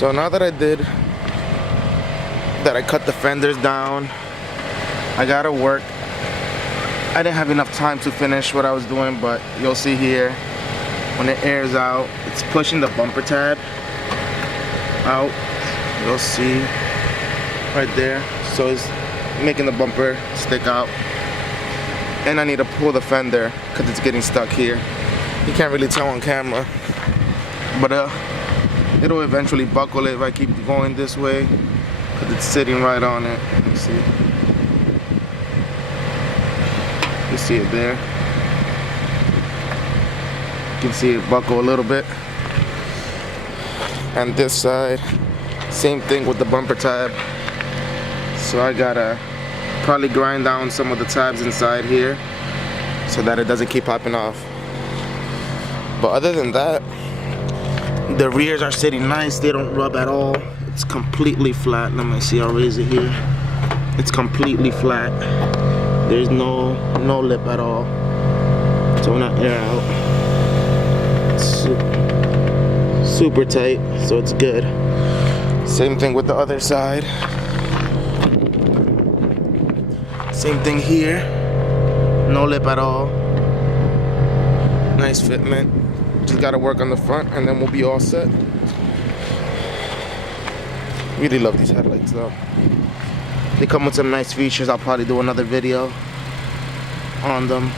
So now that I cut the fenders down, I gotta work. I didn't have enough time to finish what I was doing, but you'll see here when it airs out, it's pushing the bumper tab out. You'll see right there. So it's making the bumper stick out. And I need to pull the fender because it's getting stuck here. You can't really tell on camera, but it'll eventually buckle it if I keep going this way because it's sitting right on it. Let me see. You see it there. You can see it buckle a little bit. And this side, same thing with the bumper tab. So I gotta probably grind down some of the tabs inside here so that it doesn't keep popping off. But other than that, the rears are sitting nice. They don't rub at all. It's completely flat. Let me see, I'll raise it here. It's completely flat. There's no lip at all. So when I air out, it's super tight, so it's good. Same thing with the other side. Same thing here. No lip at all. Nice fitment. Just gotta work on the front and then we'll be all set. Really love these headlights though. They come with some nice features. I'll probably do another video on them.